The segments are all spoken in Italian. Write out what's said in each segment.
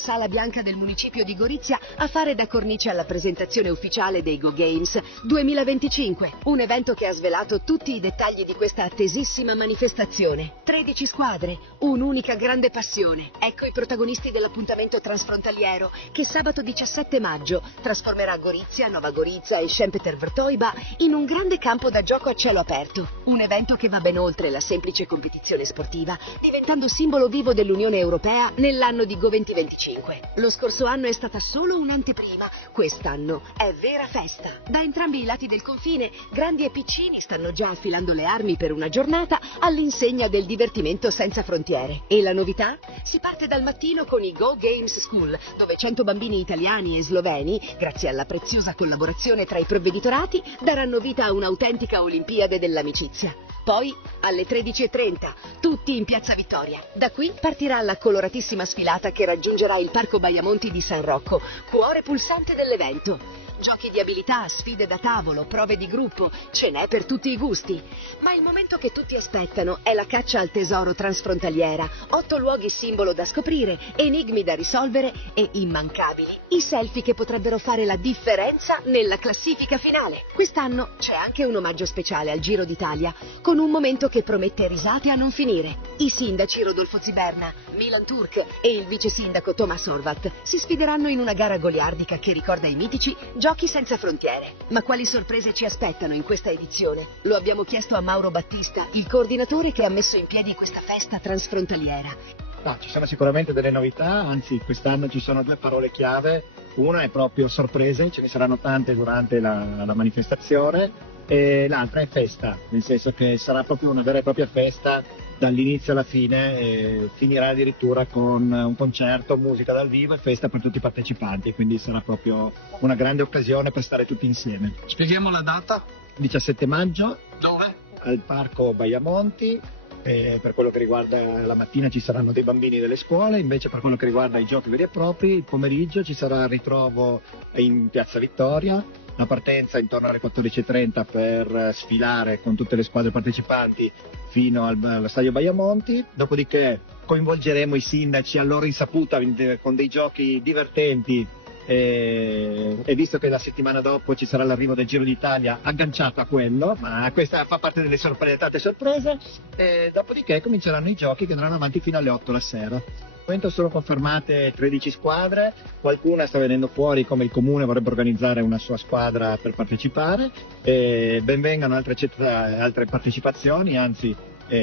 Sala Bianca del municipio di Gorizia a fare da cornice alla presentazione ufficiale dei Go Games 2025, un evento che ha svelato tutti i dettagli di questa attesissima manifestazione. 13 squadre, un'unica grande passione. Ecco i protagonisti dell'appuntamento transfrontaliero che sabato 17 maggio trasformerà Gorizia, Nova Gorica e Szentpetr-Vrtojba in un grande campo da gioco a cielo aperto. Un evento che va ben oltre la semplice competizione sportiva, diventando simbolo vivo dell'Unione Europea nell'anno di Go 2025. Lo scorso anno è stata solo un'anteprima, quest'anno è vera festa. Da entrambi i lati del confine, grandi e piccini stanno già affilando le armi per una giornata all'insegna del divertimento senza frontiere. E la novità? Si parte dal mattino con i Go Games School, dove 100 bambini italiani e sloveni, grazie alla preziosa collaborazione tra i provveditorati, daranno vita a un'autentica Olimpiade dell'amicizia. Poi, alle 13:30, tutti in Piazza Vittoria. Da qui partirà la coloratissima sfilata che raggiungerà il Parco Baiamonti di San Rocco, cuore pulsante dell'evento. Giochi di abilità, sfide da tavolo, prove di gruppo, ce n'è per tutti i gusti. Ma il momento che tutti aspettano è la caccia al tesoro transfrontaliera, 8 luoghi simbolo da scoprire, enigmi da risolvere e immancabili i selfie che potrebbero fare la differenza nella classifica finale. Quest'anno c'è anche un omaggio speciale al Giro d'Italia, con un momento che promette risate a non finire. I sindaci Rodolfo Ziberna, Milan Turk e il vice sindaco Thomas Horvath si sfideranno in una gara goliardica che ricorda i mitici Giochi senza frontiere. Ma quali sorprese ci aspettano in questa edizione? Lo abbiamo chiesto a Mauro Battista, il coordinatore che ha messo in piedi questa festa transfrontaliera. No, ci sono sicuramente delle novità, anzi quest'anno ci sono 2 parole chiave. Una è proprio sorprese, ce ne saranno tante durante la manifestazione, e l'altra è festa, nel senso che sarà proprio una vera e propria festa dall'inizio alla fine, e finirà addirittura con un concerto, musica dal vivo e festa per tutti i partecipanti, quindi sarà proprio una grande occasione per stare tutti insieme. Spieghiamo la data? 17 maggio. Dove? Al Parco Baiamonti. Per quello che riguarda la mattina ci saranno dei bambini delle scuole, invece per quello che riguarda i giochi veri e propri, il pomeriggio ci sarà il ritrovo in Piazza Vittoria, la partenza intorno alle 14:30 per sfilare con tutte le squadre partecipanti fino allo stadio Baiamonti, dopodiché coinvolgeremo i sindaci a loro insaputa con dei giochi divertenti. E visto che la settimana dopo ci sarà l'arrivo del Giro d'Italia agganciato a quello, ma questa fa parte delle tante sorprese, e dopodiché cominceranno i giochi che andranno avanti fino alle 8 la sera. Al momento sono confermate 13 squadre, qualcuna sta venendo fuori, come il comune vorrebbe organizzare una sua squadra per partecipare, e ben vengano altre partecipazioni, anzi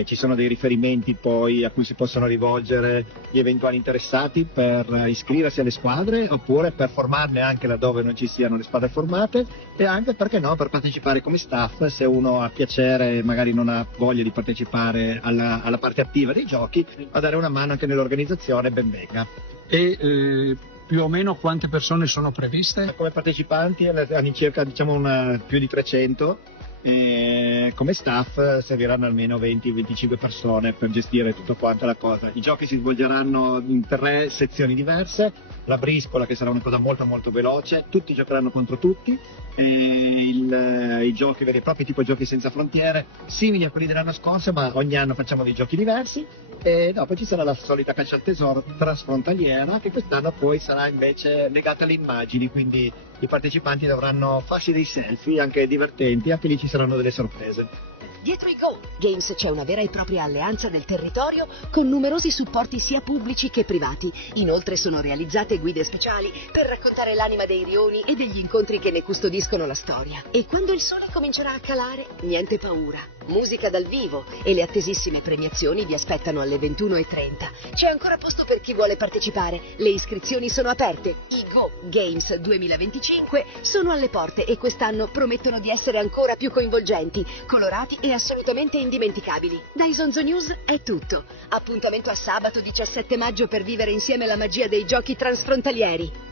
ci sono dei riferimenti poi a cui si possono rivolgere gli eventuali interessati per iscriversi alle squadre, oppure per formarne anche laddove non ci siano le squadre formate, e anche, perché no, per partecipare come staff se uno ha piacere e magari non ha voglia di partecipare alla parte attiva dei giochi, a dare una mano anche nell'organizzazione, ben venga. E più o meno quante persone sono previste? Come partecipanti all'incirca più di 300. Come staff serviranno almeno 20-25 persone per gestire tutto quanto la cosa. I giochi si svolgeranno in 3 sezioni diverse, la briscola, che sarà una cosa molto molto veloce, tutti giocheranno contro tutti, i giochi veri e propri, tipo giochi senza frontiere, simili a quelli dell'anno scorso, ma ogni anno facciamo dei giochi diversi, e dopo ci sarà la solita caccia al tesoro transfrontaliera, che quest'anno poi sarà invece legata alle immagini, quindi i partecipanti dovranno farsi dei selfie anche divertenti, anche lì ci saranno delle sorprese. Dietro i Go Games c'è una vera e propria alleanza del territorio con numerosi supporti sia pubblici che privati. Inoltre sono realizzate guide speciali per raccontare l'anima dei rioni e degli incontri che ne custodiscono la storia. E quando il sole comincerà a calare, niente paura. Musica dal vivo e le attesissime premiazioni vi aspettano alle 21:30. C'è ancora posto per chi vuole partecipare. Le iscrizioni sono aperte. I Go Games 2025 sono alle porte e quest'anno promettono di essere ancora più coinvolgenti, colorati e assolutamente indimenticabili. Da Isonzo News è tutto. Appuntamento a sabato 17 maggio per vivere insieme la magia dei giochi transfrontalieri.